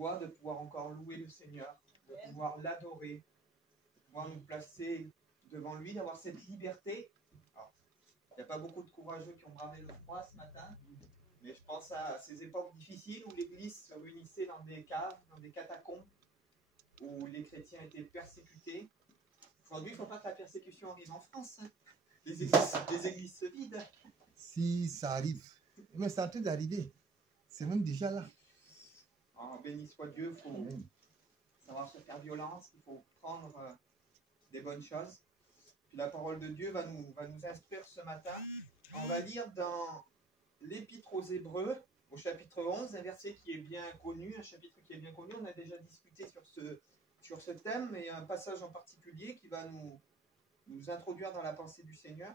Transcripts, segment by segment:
joie de pouvoir encore louer le Seigneur, de pouvoir l'adorer, de pouvoir nous placer devant lui, d'avoir cette liberté. Alors, il n'y a pas beaucoup de courageux qui ont bravé le froid ce matin, mais je pense à ces époques difficiles où l'Église se réunissait dans des caves, dans des catacombes, où les chrétiens étaient persécutés. Aujourd'hui, il ne faut pas que la persécution arrive en France. Hein. Les églises se vident. Si ça arrive, mais c'est en train d'arriver. C'est même déjà là. Oh, béni soit Dieu, il faut savoir se faire violence, il faut prendre des bonnes choses. Puis la parole de Dieu va nous instruire ce matin. On va lire dans l'Épître aux Hébreux, au chapitre 11, un verset qui est bien connu, un chapitre qui est bien connu. On a déjà discuté sur ce thème, mais il y a un passage en particulier qui va nous introduire dans la pensée du Seigneur.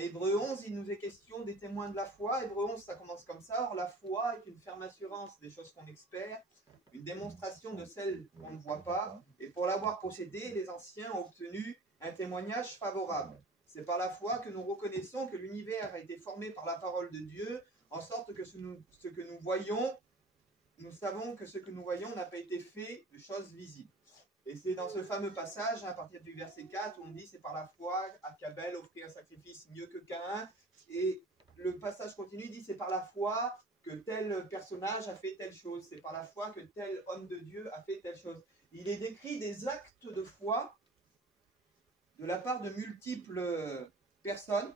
Hébreux 11, il nous est question des témoins de la foi. Hébreux 11, ça commence comme ça. Or, la foi est une ferme assurance des choses qu'on espère, une démonstration de celles qu'on ne voit pas. Et pour l'avoir possédée, les anciens ont obtenu un témoignage favorable. C'est par la foi que nous reconnaissons que l'univers a été formé par la parole de Dieu, en sorte que ce que nous voyons, nous savons que ce que nous voyons n'a pas été fait de choses visibles. Et c'est dans ce fameux passage, à partir du verset 4, où on dit c'est par la foi qu'Abel offrit un sacrifice mieux que Caïn. Et le passage continue, dit c'est par la foi que tel personnage a fait telle chose. C'est par la foi que tel homme de Dieu a fait telle chose. Il est décrit des actes de foi de la part de multiples personnes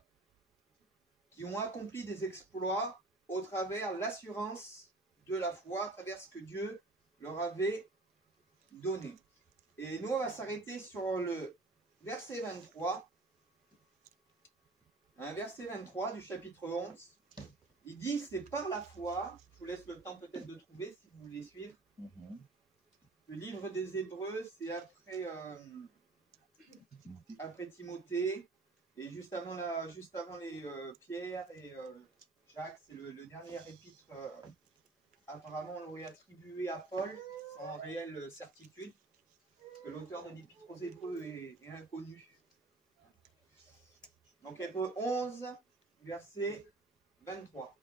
qui ont accompli des exploits au travers l'assurance de la foi, à travers ce que Dieu leur avait donné. Et nous, on va s'arrêter sur le verset 23. Un verset 23 du chapitre 11. Il dit, c'est par la foi, je vous laisse le temps peut-être de trouver si vous voulez suivre. Le livre des Hébreux, c'est après Timothée, et juste avant les Pierre et Jacques, c'est le dernier épître. Apparemment, on l'aurait attribué à Paul, sans réelle certitude. Que l'auteur de l'Épître aux Hébreux est inconnu. Donc Hébreux 11, verset 23.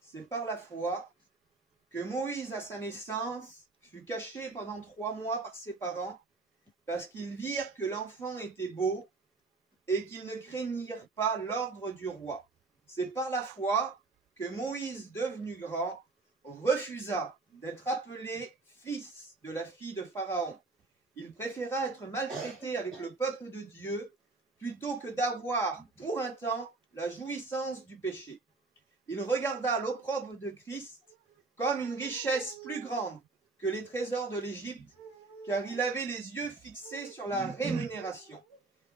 C'est par la foi que Moïse, à sa naissance, fut caché pendant 3 mois par ses parents, parce qu'ils virent que l'enfant était beau et qu'ils ne craignirent pas l'ordre du roi. C'est par la foi que Moïse, devenu grand, refusa d'être appelé fils de la fille de Pharaon. Il préféra être maltraité avec le peuple de Dieu plutôt que d'avoir pour un temps la jouissance du péché. Il regarda l'opprobre de Christ comme une richesse plus grande que les trésors de l'Égypte, car il avait les yeux fixés sur la rémunération.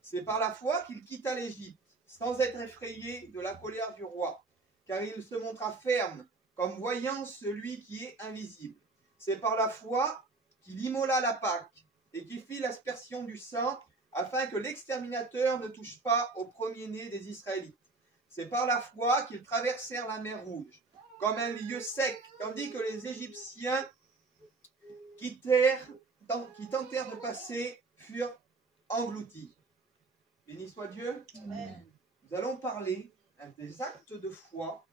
C'est par la foi qu'il quitta l'Égypte, sans être effrayé de la colère du roi, car il se montra ferme, comme voyant celui qui est invisible. C'est par la foi qu'il immola la Pâque, et qui fit l'aspersion du sang, afin que l'exterminateur ne touche pas au premier-né des Israélites. C'est par la foi qu'ils traversèrent la mer Rouge, comme un lieu sec, tandis que les Égyptiens qui tentèrent de passer furent engloutis. Béni soit Dieu. Amen. Nous allons parler des actes de foi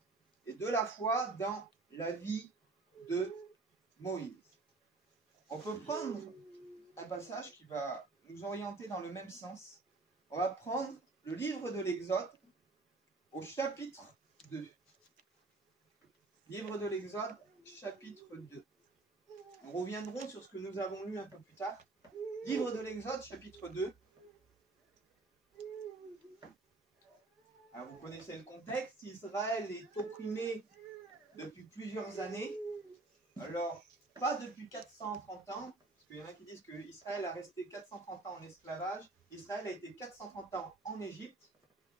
et de la foi dans la vie de Moïse. On peut prendre un passage qui va nous orienter dans le même sens. On va prendre le livre de l'Exode au chapitre 2. Livre de l'Exode, chapitre 2. Nous reviendrons sur ce que nous avons lu un peu plus tard. Livre de l'Exode, chapitre 2. Alors, vous connaissez le contexte. Israël est opprimé depuis plusieurs années. Alors, pas depuis 430 ans, parce qu'il y en a qui disent qu'Israël a resté 430 ans en esclavage. Israël a été 430 ans en Égypte,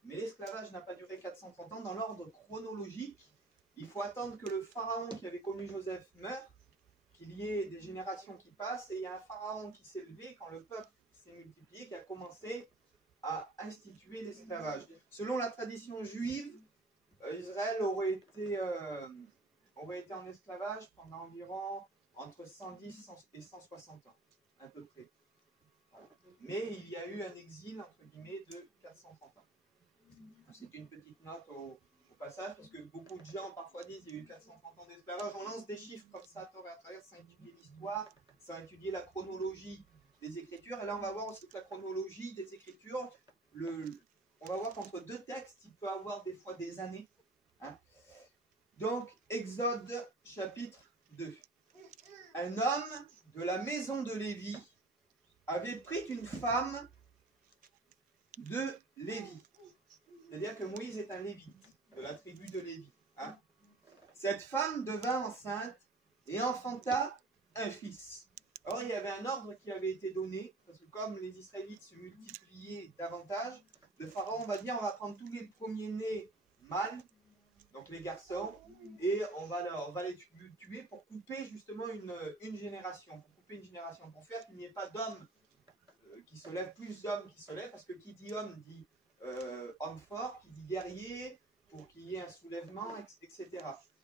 mais l'esclavage n'a pas duré 430 ans. Dans l'ordre chronologique, il faut attendre que le pharaon qui avait connu Joseph meure, qu'il y ait des générations qui passent, et il y a un pharaon qui s'est levé quand le peuple s'est multiplié, qui a commencé à instituer l'esclavage. Selon la tradition juive, Israël aurait été en esclavage pendant environ entre 110 et 160 ans, à peu près. Mais il y a eu un exil, entre guillemets, de 430 ans. C'est une petite note au passage, parce que beaucoup de gens parfois disent qu'il y a eu 430 ans d'esclavage. On lance des chiffres comme ça à travers, sans étudier l'histoire, sans étudier la chronologie des Écritures. Et là, on va voir aussi que la chronologie des Écritures, on va voir qu'entre deux textes, il peut y avoir des fois des années. Hein. Donc, Exode chapitre 2. Un homme de la maison de Lévi avait pris une femme de Lévi. C'est-à-dire que Moïse est un Lévite, de la tribu de Lévi. Hein. Cette femme devint enceinte et enfanta un fils. Alors, il y avait un ordre qui avait été donné, parce que comme les Israélites se multipliaient davantage, le pharaon va dire, on va prendre tous les premiers-nés mâles, donc les garçons, et on va les tuer pour couper justement une génération, pour faire qu'il n'y ait pas d'hommes qui se lèvent, plus d'hommes qui se lèvent, parce que qui dit homme dit homme fort, qui dit guerrier, pour qu'il y ait un soulèvement, etc.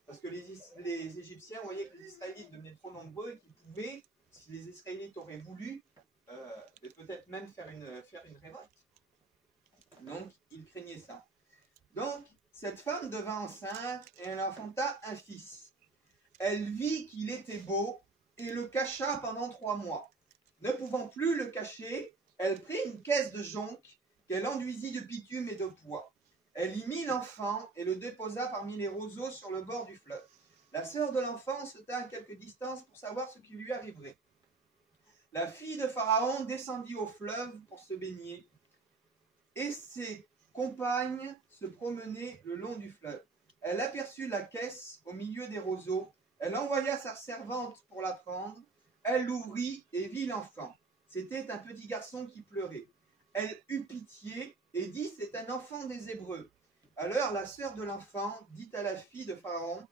Parce que les Égyptiens voyaient que les Israélites devenaient trop nombreux et qu'ils pouvaient, si les Israélites auraient voulu, peut-être même faire une révolte. Donc, ils craignaient ça. Donc, cette femme devint enceinte et elle enfanta un fils. Elle vit qu'il était beau et le cacha pendant 3 mois. Ne pouvant plus le cacher, elle prit une caisse de jonc qu'elle enduisit de bitume et de pois. Elle y mit l'enfant et le déposa parmi les roseaux sur le bord du fleuve. La sœur de l'enfant se tint à quelque distance pour savoir ce qui lui arriverait. La fille de Pharaon descendit au fleuve pour se baigner et ses compagnes se promenaient le long du fleuve. Elle aperçut la caisse au milieu des roseaux. Elle envoya sa servante pour la prendre. Elle l'ouvrit et vit l'enfant. C'était un petit garçon qui pleurait. Elle eut pitié et dit, c'est un enfant des Hébreux. Alors la sœur de l'enfant dit à la fille de Pharaon,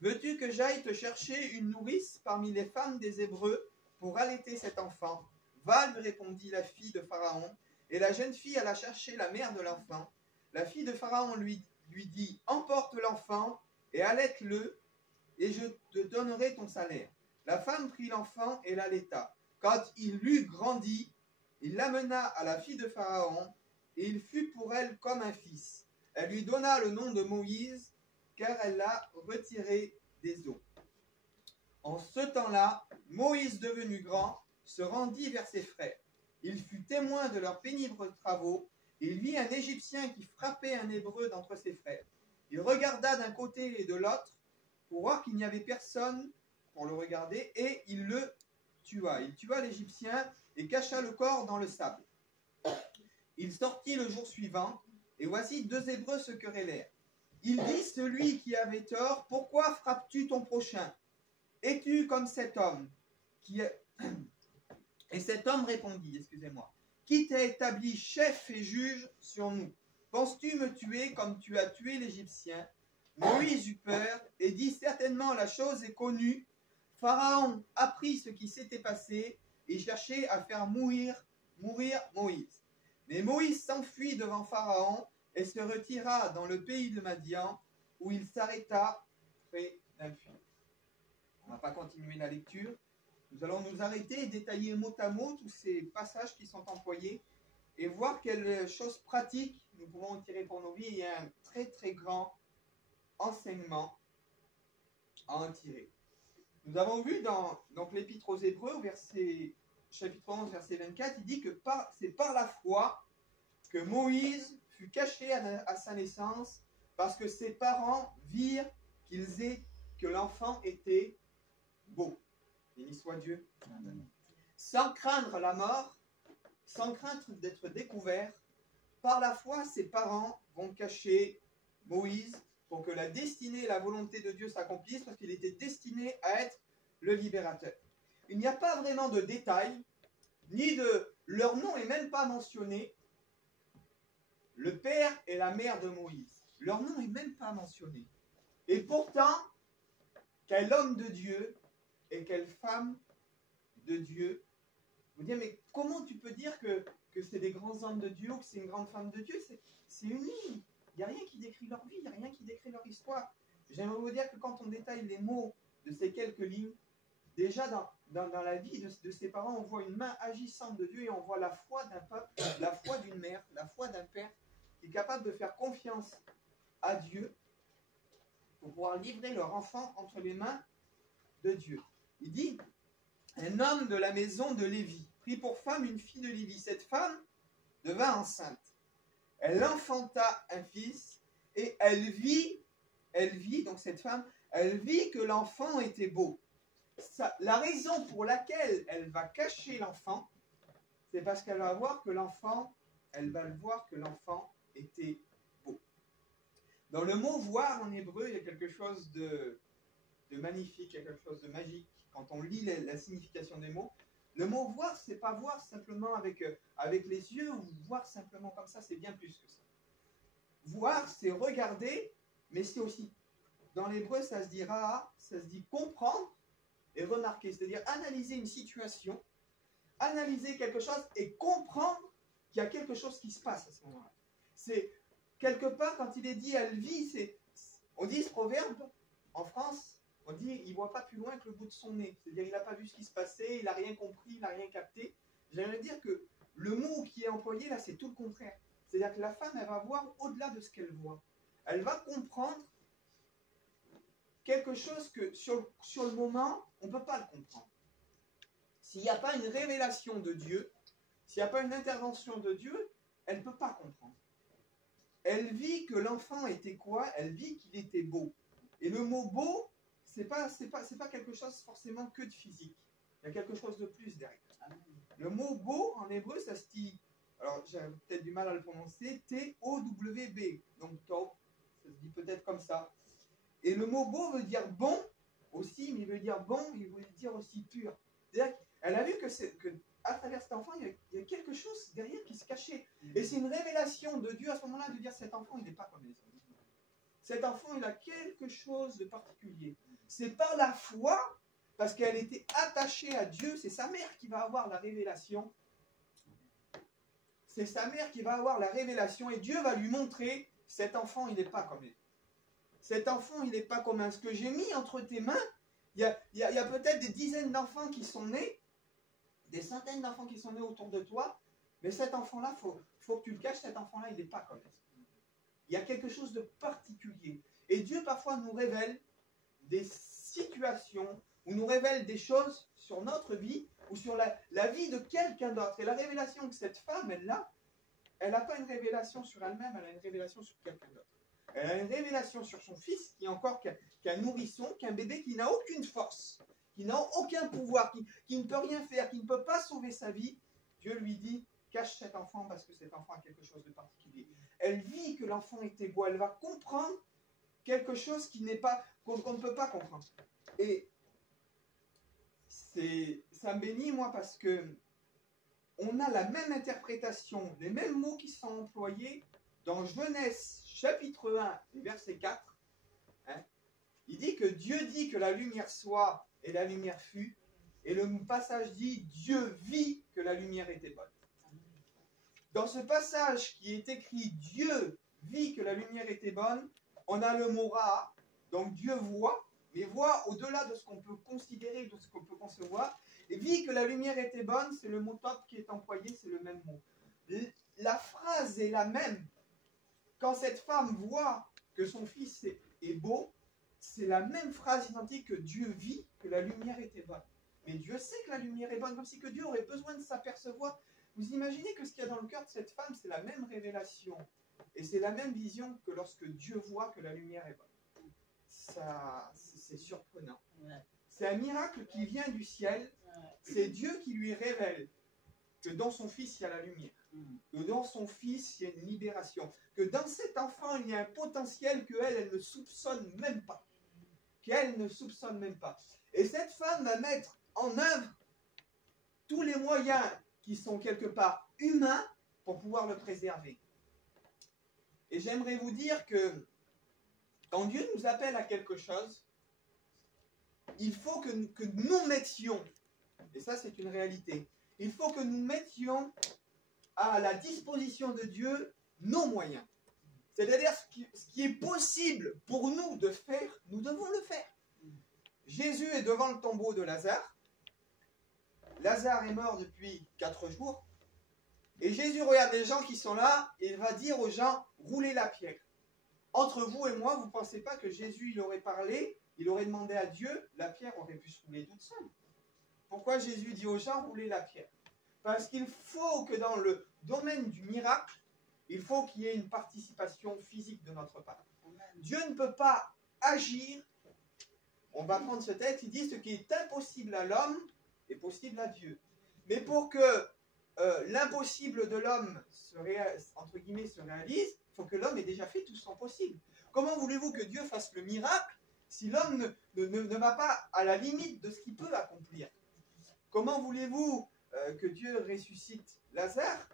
veux-tu que j'aille te chercher une nourrice parmi les femmes des Hébreux pour allaiter cet enfant? Va, lui répondit la fille de Pharaon, et la jeune fille alla chercher la mère de l'enfant. La fille de Pharaon lui dit, emporte l'enfant et allaite-le, et je te donnerai ton salaire. La femme prit l'enfant et l'allaita. Quand il eut grandi, il l'amena à la fille de Pharaon, et il fut pour elle comme un fils. Elle lui donna le nom de Moïse, car elle l'a retiré des eaux. En ce temps-là, Moïse, devenu grand, se rendit vers ses frères. Il fut témoin de leurs pénibles travaux, et il vit un Égyptien qui frappait un Hébreu d'entre ses frères. Il regarda d'un côté et de l'autre, pour voir qu'il n'y avait personne pour le regarder, et il le tua. Il tua l'Égyptien et cacha le corps dans le sable. Il sortit le jour suivant, et voici 2 Hébreux se querellèrent. Il dit, celui qui avait tort, pourquoi frappes-tu ton prochain? Es-tu comme cet homme Et cet homme répondit, qui t'a établi chef et juge sur nous? Penses-tu me tuer comme tu as tué l'Égyptien? Moïse eut peur et dit, certainement la chose est connue. Pharaon apprit ce qui s'était passé et cherchait à faire mourir Moïse. Mais Moïse s'enfuit devant Pharaon et se retira dans le pays de Madian, où il s'arrêta près d'un puits. On ne va pas continuer la lecture. Nous allons nous arrêter et détailler mot à mot tous ces passages qui sont employés et voir quelles choses pratiques nous pouvons en tirer pour nos vies. Il y a un très très grand enseignement à en tirer. Nous avons vu dans l'Épître aux Hébreux, chapitre 11, verset 24, il dit que c'est par la foi que Moïse fut caché à sa naissance parce que ses parents virent que l'enfant était beau. Béni soit Dieu. Amen. Sans craindre la mort, sans craindre d'être découvert, par la foi, ses parents vont cacher Moïse pour que la destinée et la volonté de Dieu s'accomplissent, parce qu'il était destiné à être le libérateur. Il n'y a pas vraiment de détails, ni de... Leur nom n'est même pas mentionné. Le père et la mère de Moïse. Leur nom n'est même pas mentionné. Et pourtant, quel homme de Dieu et quelle femme de Dieu. Vous dites, mais comment tu peux dire que c'est des grands hommes de Dieu ou que c'est une grande femme de Dieu? C'est une ligne. Il n'y a rien qui décrit leur vie, il n'y a rien qui décrit leur histoire. J'aimerais vous dire que quand on détaille les mots de ces quelques lignes, déjà dans la vie de ses parents, on voit une main agissante de Dieu et on voit la foi d'un peuple, la foi d'une mère, la foi d'un père qui est capable de faire confiance à Dieu pour pouvoir livrer leur enfant entre les mains de Dieu. Il dit, un homme de la maison de Lévi prit pour femme une fille de Lévi. Cette femme devint enceinte. Elle enfanta un fils et elle vit, donc cette femme, elle vit que l'enfant était beau. La raison pour laquelle elle va cacher l'enfant, c'est parce qu'elle va voir que l'enfant, elle va le voir que l'enfant était beau. Dans le mot voir en hébreu, il y a quelque chose de magnifique, il y a quelque chose de magique. Quand on lit la signification des mots, le mot voir, c'est pas voir simplement avec les yeux ou voir simplement comme ça, c'est bien plus que ça. Voir, c'est regarder, mais c'est aussi, dans l'hébreu, ça se dit ra'a, ça se dit comprendre et remarquer, c'est-à-dire analyser une situation, analyser quelque chose et comprendre qu'il y a quelque chose qui se passe à ce moment-là. C'est quelque part, quand il est dit elle vit, on dit ce proverbe en France, on dit il ne voit pas plus loin que le bout de son nez, c'est-à-dire il n'a pas vu ce qui se passait, il n'a rien compris, il n'a rien capté. J'aimerais dire que le mot qui est employé là, c'est tout le contraire. C'est-à-dire que la femme, elle va voir au-delà de ce qu'elle voit. Elle va comprendre quelque chose que sur le moment, on ne peut pas le comprendre. S'il n'y a pas une révélation de Dieu, s'il n'y a pas une intervention de Dieu, elle ne peut pas comprendre. Elle vit que l'enfant était quoi? Elle vit qu'il était beau. Et le mot beau, c'est pas quelque chose forcément que de physique. Il y a quelque chose de plus derrière. Le mot beau, en hébreu, ça se dit, alors j'ai peut-être du mal à le prononcer, T-O-W-B. Donc top, ça se dit peut-être comme ça. Et le mot beau veut dire bon aussi, mais il veut dire bon, il veut dire aussi pur. C'est-à-dire qu'elle a vu que à travers cet enfant, il y a quelque chose derrière qui se cachait. Et c'est une révélation de Dieu à ce moment-là de dire cet enfant, il n'est pas comme les autres. Cet enfant, il a quelque chose de particulier. C'est par la foi, parce qu'elle était attachée à Dieu, c'est sa mère qui va avoir la révélation. C'est sa mère qui va avoir la révélation et Dieu va lui montrer, cet enfant, il n'est pas comme les autres. Cet enfant, il n'est pas commun. Ce que j'ai mis entre tes mains, il y a peut-être des dizaines d'enfants qui sont nés, des centaines d'enfants qui sont nés autour de toi, mais cet enfant-là, faut que tu le caches, cet enfant-là, il n'est pas comme les autres. Il y a quelque chose de particulier. Et Dieu, parfois, nous révèle des situations, ou nous révèle des choses sur notre vie, ou sur la vie de quelqu'un d'autre. Et la révélation que cette femme, elle n'a pas une révélation sur elle-même, elle a une révélation sur quelqu'un d'autre. Elle a une révélation sur son fils, qui est encore qu'un nourrisson, qu'un bébé qui n'a aucune force, qui n'a aucun pouvoir, qui ne peut rien faire, qui ne peut pas sauver sa vie. Dieu lui dit, cache cet enfant parce que cet enfant a quelque chose de particulier. Elle vit que l'enfant était beau, elle va comprendre quelque chose qu'on ne peut pas comprendre. Et ça me bénit, moi, parce que on a la même interprétation, les mêmes mots qui sont employés dans Genèse chapitre 1, verset 4. Hein, il dit que Dieu dit que la lumière soit et la lumière fut. Et le passage dit Dieu vit que la lumière était bonne. Dans ce passage qui est écrit Dieu vit que la lumière était bonne, on a le mot ra, donc Dieu voit, mais voit au-delà de ce qu'on peut considérer, de ce qu'on peut concevoir. Et vit que la lumière était bonne, c'est le mot top qui est employé, c'est le même mot. La phrase est la même. Quand cette femme voit que son fils est beau, c'est la même phrase identique que Dieu vit que la lumière était bonne. Mais Dieu sait que la lumière est bonne, comme si que Dieu aurait besoin de s'apercevoir. Vous imaginez que ce qu'il y a dans le cœur de cette femme, c'est la même révélation. Et c'est la même vision que lorsque Dieu voit que la lumière est bonne. Ça, c'est surprenant. C'est un miracle qui vient du ciel. C'est Dieu qui lui révèle que dans son fils, il y a la lumière. Que dans son fils, il y a une libération. Que dans cet enfant, il y a un potentiel qu'elle ne soupçonne même pas. Qu'elle ne soupçonne même pas. Et cette femme va mettre en œuvre tous les moyens qui sont quelque part humains pour pouvoir le préserver. Et j'aimerais vous dire que quand Dieu nous appelle à quelque chose, il faut que nous mettions, et ça c'est une réalité, il faut que nous mettions à la disposition de Dieu nos moyens. C'est-à-dire ce qui est possible pour nous de faire, nous devons le faire. Jésus est devant le tombeau de Lazare. Lazare est mort depuis 4 jours. Et Jésus regarde les gens qui sont là et il va dire aux gens, roulez la pierre. Entre vous et moi, vous ne pensez pas que Jésus, il aurait parlé, il aurait demandé à Dieu, la pierre aurait pu se rouler toute seule. Pourquoi Jésus dit aux gens, roulez la pierre? Parce qu'il faut que dans le domaine du miracle, il faut qu'il y ait une participation physique de notre part. Dieu ne peut pas agir. On va prendre ce texte, il dit, ce qui est impossible à l'homme est possible à Dieu. Mais pour que l'impossible de l'homme entre guillemets se réalise, il faut que l'homme ait déjà fait tout son possible. Comment voulez-vous que Dieu fasse le miracle si l'homme ne va pas à la limite de ce qu'il peut accomplir? Comment voulez-vous que Dieu ressuscite Lazare?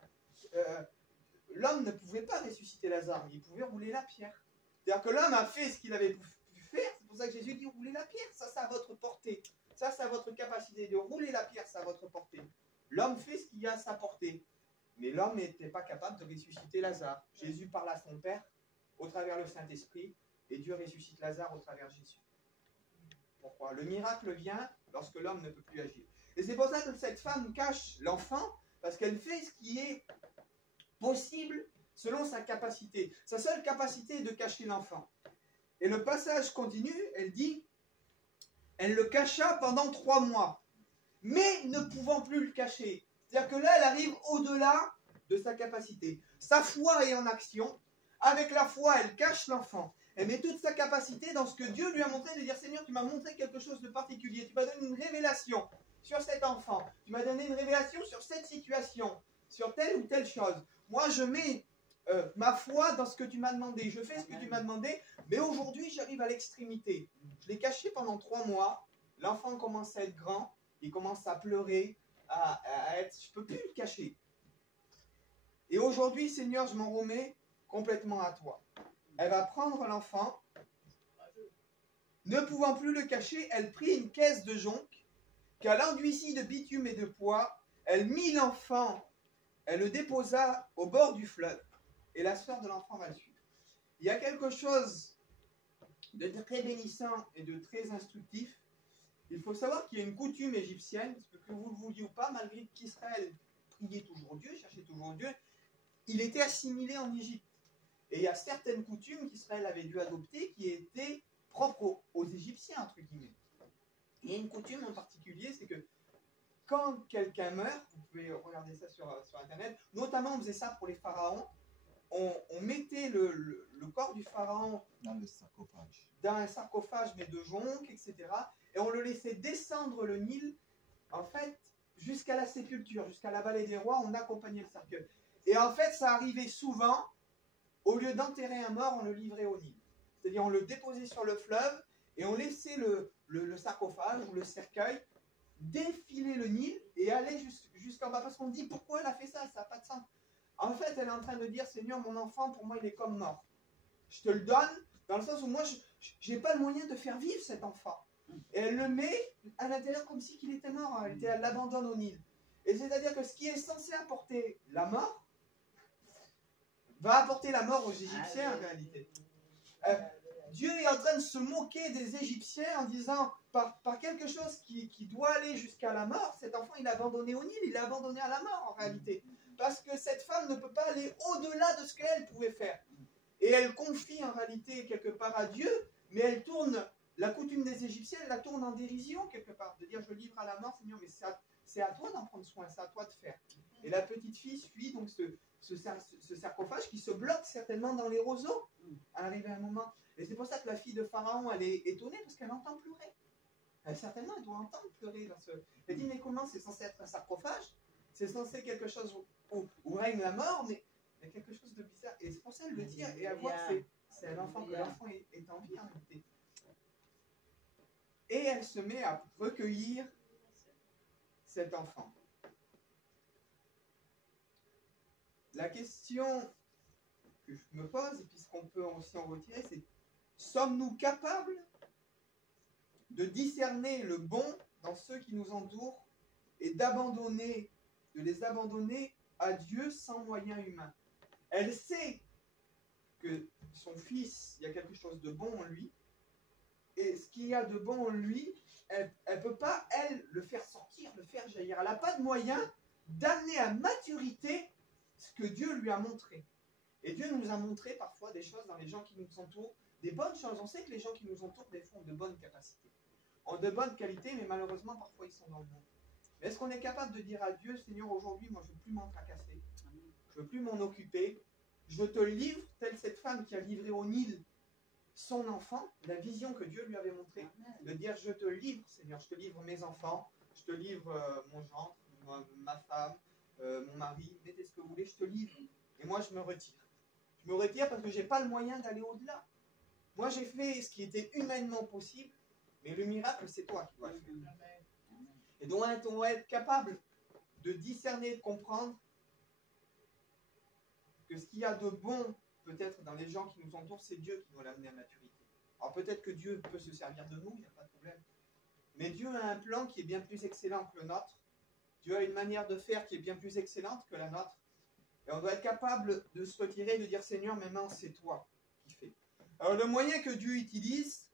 L'homme ne pouvait pas ressusciter Lazare, mais il pouvait rouler la pierre. C'est-à-dire que l'homme a fait ce qu'il avait pu faire, c'est pour ça que Jésus dit rouler la pierre, ça c'est à votre portée. Ça c'est à votre capacité de rouler la pierre, c'est à votre portée. L'homme fait ce qu'il y a à sa portée. Mais l'homme n'était pas capable de ressusciter Lazare. Jésus parle à son Père au travers le Saint-Esprit et Dieu ressuscite Lazare au travers Jésus. Pourquoi? Le miracle vient lorsque l'homme ne peut plus agir. Et c'est pour ça que cette femme cache l'enfant, parce qu'elle fait ce qui est possible selon sa capacité. Sa seule capacité est de cacher l'enfant. Et le passage continue, elle dit, elle le cacha pendant 3 mois. Mais ne pouvant plus le cacher. C'est-à-dire que là, elle arrive au-delà de sa capacité. Sa foi est en action. Avec la foi, elle cache l'enfant. Elle met toute sa capacité dans ce que Dieu lui a montré, de dire, Seigneur, tu m'as montré quelque chose de particulier. Tu m'as donné une révélation sur cet enfant. Tu m'as donné une révélation sur cette situation, sur telle ou telle chose. Moi, je mets ma foi dans ce que tu m'as demandé. Je fais ce que tu m'as demandé. Mais aujourd'hui, j'arrive à l'extrémité. Je l'ai caché pendant 3 mois. L'enfant commence à être grand. Il commence à pleurer, à être... Je ne peux plus le cacher. Et aujourd'hui, Seigneur, je m'en remets complètement à toi. Elle va prendre l'enfant. Ne pouvant plus le cacher, elle prit une caisse de jonc, qu'elle enduisit de bitume et de pois. Elle mit l'enfant, elle le déposa au bord du fleuve. Et la sœur de l'enfant va le suivre. Il y a quelque chose de très bénissant et de très instructif. Il faut savoir qu'il y a une coutume égyptienne, parce que vous le vouliez ou pas, malgré qu'Israël priait toujours Dieu, cherchait toujours Dieu, il était assimilé en Égypte. Et il y a certaines coutumes qu'Israël avait dû adopter qui étaient propres aux Égyptiens, entre guillemets. Il y a une coutume en particulier, c'est que quand quelqu'un meurt, vous pouvez regarder ça sur Internet, notamment on faisait ça pour les pharaons, on mettait le corps du pharaon dans un sarcophage, mais de jonc, etc. Et on le laissait descendre le Nil, en fait, jusqu'à la sépulture, jusqu'à la vallée des rois, on accompagnait le cercueil. Et en fait, ça arrivait souvent, au lieu d'enterrer un mort, on le livrait au Nil. C'est-à-dire, on le déposait sur le fleuve, et on laissait le sarcophage ou le cercueil défiler le Nil et aller jusqu'en bas. Parce qu'on dit, pourquoi elle a fait ça? Ça n'a pas de sens. En fait, elle est en train de dire, Seigneur, mon enfant, pour moi, il est comme mort. Je te le donne, dans le sens où moi, je n'ai pas le moyen de faire vivre cet enfant. Et elle le met à l'intérieur comme si il était mort. Elle l'abandonne au Nil. Et c'est-à-dire que ce qui est censé apporter la mort, va apporter la mort aux Égyptiens en réalité. Dieu est en train de se moquer des Égyptiens en disant, par quelque chose qui doit aller jusqu'à la mort, cet enfant il est abandonné au Nil, il est abandonné à la mort en réalité. Parce que cette femme ne peut pas aller au-delà de ce qu'elle pouvait faire. Et elle confie en réalité quelque part à Dieu, mais elle tourne, la coutume des Égyptiens, elle la tourne en dérision quelque part, de dire je livre à la mort, Seigneur, mais c'est à toi d'en prendre soin, c'est à toi de faire. Et la petite fille suit donc ce sarcophage qui se bloque certainement dans les roseaux, à arriver à un moment. Et c'est pour ça que la fille de Pharaon, elle est étonnée, parce qu'elle entend pleurer. Certainement, elle doit entendre pleurer. Elle dit, mais comment c'est censé être un sarcophage? C'est censé quelque chose où règne la mort, mais il y a quelque chose de bizarre. Et c'est pour ça qu'elle le dit, et elle voit que c'est un enfant, que l'enfant est en vie en réalité. Et elle se met à recueillir cet enfant. La question que je me pose, et puis ce qu'on peut aussi en retirer, c'est sommes-nous capables de discerner le bon dans ceux qui nous entourent et de les abandonner à Dieu sans moyens humains? Elle sait que son fils, il y a quelque chose de bon en lui, et ce qu'il y a de bon en lui, elle ne peut pas, elle, le faire sortir, le faire jaillir. Elle n'a pas de moyen d'amener à maturité ce que Dieu lui a montré. Et Dieu nous a montré parfois des choses dans les gens qui nous entourent, des bonnes choses. On sait que les gens qui nous entourent, des fois, ont de bonnes capacités, ont de bonnes qualités, mais malheureusement, parfois, ils sont dans le monde. Mais est-ce qu'on est capable de dire à Dieu, Seigneur, aujourd'hui, moi, je ne veux plus m'en tracasser, je ne veux plus m'en occuper, je te livre, telle cette femme qui a livré au Nil son enfant, la vision que Dieu lui avait montrée, de dire, je te livre, Seigneur, je te livre mes enfants, je te livre mon gendre, ma femme, mon mari, mettez ce que vous voulez, je te livre. Et moi, je me retire. Je me retire parce que je n'ai pas le moyen d'aller au-delà. Moi, j'ai fait ce qui était humainement possible, mais le miracle, c'est toi qui dois le faire. Et donc, on doit être capable de discerner, de comprendre que ce qu'il y a de bon, peut-être dans les gens qui nous entourent, c'est Dieu qui doit l'amener à maturité. Alors peut-être que Dieu peut se servir de nous, il n'y a pas de problème. Mais Dieu a un plan qui est bien plus excellent que le nôtre. Dieu a une manière de faire qui est bien plus excellente que la nôtre. Et on doit être capable de se retirer, de dire, Seigneur, maintenant c'est toi qui fais. Alors le moyen que Dieu utilise,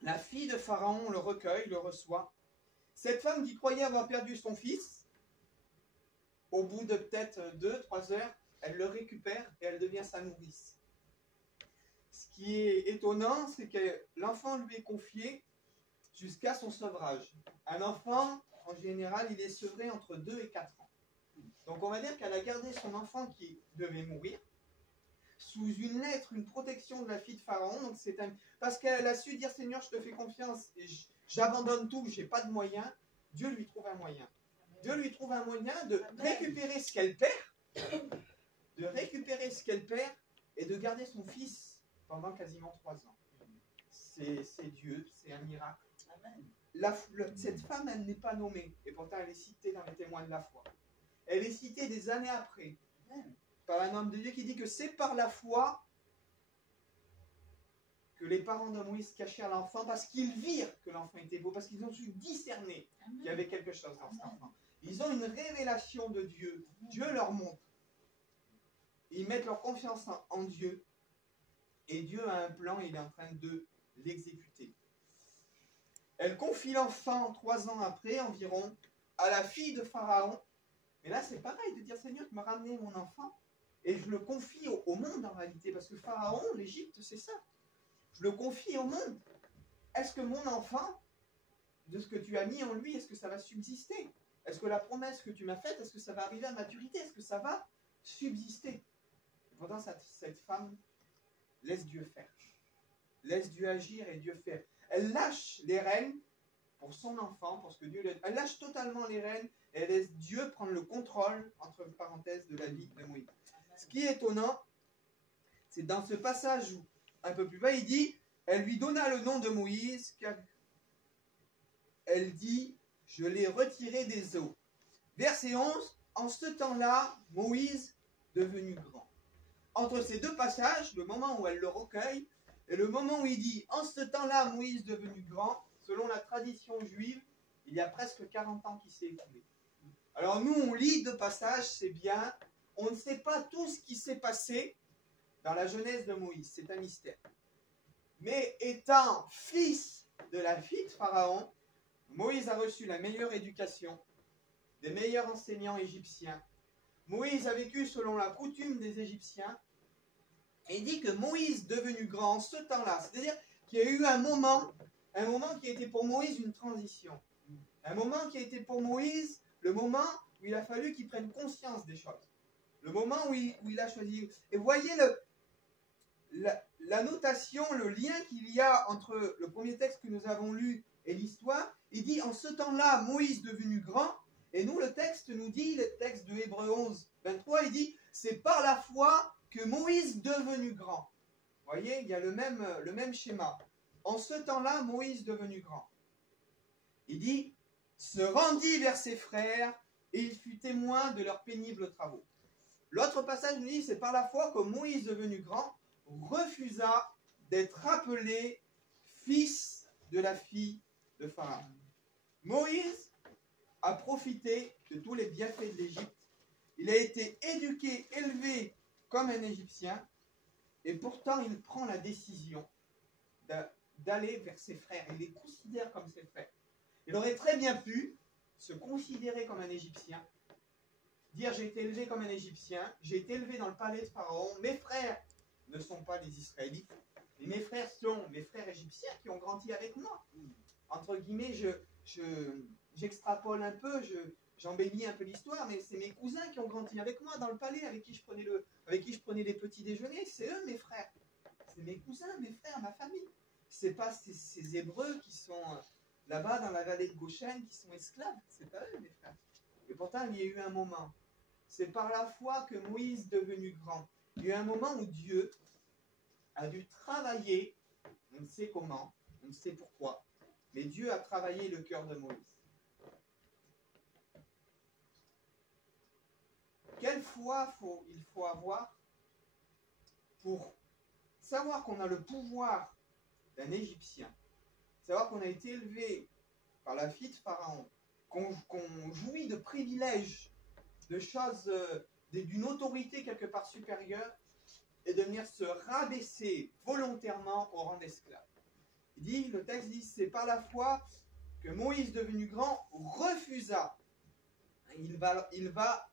la fille de Pharaon le recueille, le reçoit. Cette femme qui croyait avoir perdu son fils, au bout de peut-être 2-3 heures, elle le récupère et elle devient sa nourrice. Ce qui est étonnant, c'est que l'enfant lui est confié jusqu'à son sevrage. Un enfant, en général, il est sevré entre 2 et 4 ans. Donc on va dire qu'elle a gardé son enfant qui devait mourir sous une lettre, une protection de la fille de Pharaon. Donc parce qu'elle a su dire, Seigneur, je te fais confiance et j'abandonne tout, je n'ai pas de moyens. Dieu lui trouve un moyen. Dieu lui trouve un moyen de récupérer ce qu'elle perd, et de garder son fils pendant quasiment 3 ans. C'est Dieu, c'est un miracle. Cette femme, elle n'est pas nommée, et pourtant elle est citée dans les témoins de la foi. Elle est citée des années après par un homme de Dieu qui dit que c'est par la foi que les parents de Moïse cachèrent l'enfant parce qu'ils virent que l'enfant était beau, parce qu'ils ont su discerner qu'il y avait quelque chose dans cet enfant. Ils ont une révélation de Dieu. Dieu leur montre. Ils mettent leur confiance en Dieu. Et Dieu a un plan et il est en train de l'exécuter. Elle confie l'enfant 3 ans après environ à la fille de Pharaon. Mais là, c'est pareil de dire, Seigneur, tu m'as ramené mon enfant et je le confie au monde en réalité. Parce que Pharaon, l'Égypte, c'est ça. Je le confie au monde. Est-ce que mon enfant, de ce que tu as mis en lui, est-ce que ça va subsister? Est-ce que la promesse que tu m'as faite, est-ce que ça va arriver à maturité? Est-ce que ça va subsister? Et pourtant, cette femme laisse Dieu faire. Laisse Dieu agir et Dieu faire. Elle lâche les rênes pour son enfant, pour ce que Dieu lui a dit. Elle lâche totalement les rênes et elle laisse Dieu prendre le contrôle, entre parenthèses, de la vie de Moïse. Ce qui est étonnant, c'est dans ce passage où, un peu plus bas, il dit, elle lui donna le nom de Moïse, car elle dit, je l'ai retiré des eaux. Verset 11, en ce temps-là, Moïse devenu grand. Entre ces deux passages, le moment où elle le recueille, et le moment où il dit, en ce temps-là, Moïse devenu grand, selon la tradition juive, il y a presque 40 ans qui s'est écoulé. Alors nous, on lit deux passages, c'est bien, on ne sait pas tout ce qui s'est passé dans la jeunesse de Moïse, c'est un mystère. Mais étant fils de la fille de Pharaon, Moïse a reçu la meilleure éducation, des meilleurs enseignants égyptiens. Moïse a vécu selon la coutume des Égyptiens, et dit que Moïse devenu grand en ce temps-là, c'est-à-dire qu'il y a eu un moment qui a été pour Moïse une transition. Un moment qui a été pour Moïse le moment où il a fallu qu'il prenne conscience des choses. Le moment où il a choisi. Et voyez la notation, le lien qu'il y a entre le premier texte que nous avons lu et l'histoire. Il dit, en ce temps-là, Moïse devenu grand. Et nous, le texte nous dit, le texte de Hébreux 11, 23, il dit, c'est par la foi que Moïse devenu grand. Vous voyez, il y a le même schéma. En ce temps-là, Moïse devenu grand. Il dit, se rendit vers ses frères et il fut témoin de leurs pénibles travaux. L'autre passage nous dit, c'est par la foi que Moïse devenu grand refusa d'être appelé fils de la fille de Pharaon. Moïse a profité de tous les bienfaits de l'Égypte. Il a été éduqué, élevé comme un Égyptien, et pourtant il prend la décision d'aller vers ses frères. Il les considère comme ses frères. Il aurait très bien pu se considérer comme un Égyptien, dire j'ai été élevé comme un Égyptien, j'ai été élevé dans le palais de Pharaon, mes frères ne sont pas des Israélites, mais mes frères sont mes frères égyptiens qui ont grandi avec moi. Entre guillemets, j'extrapole un peu, j'embellis un peu l'histoire, mais c'est mes cousins qui ont grandi avec moi dans le palais, avec qui je prenais les petits déjeuners, c'est eux mes frères. C'est mes cousins, mes frères, ma famille. C'est pas ces Hébreux qui sont là-bas dans la vallée de Goshen, qui sont esclaves, c'est pas eux mes frères. Et pourtant, il y a eu un moment. C'est par la foi que Moïse est devenu grand. Il y a eu un moment où Dieu a dû travailler, on ne sait comment, on ne sait pourquoi, mais Dieu a travaillé le cœur de Moïse. Quelle foi il faut avoir pour savoir qu'on a le pouvoir d'un Égyptien, savoir qu'on a été élevé par la fille de Pharaon, qu'on jouit de privilèges, de choses, d'une autorité quelque part supérieure, et de venir se rabaisser volontairement au rang d'esclave. Le texte dit, c'est par la foi que Moïse, devenu grand, refusa. Il va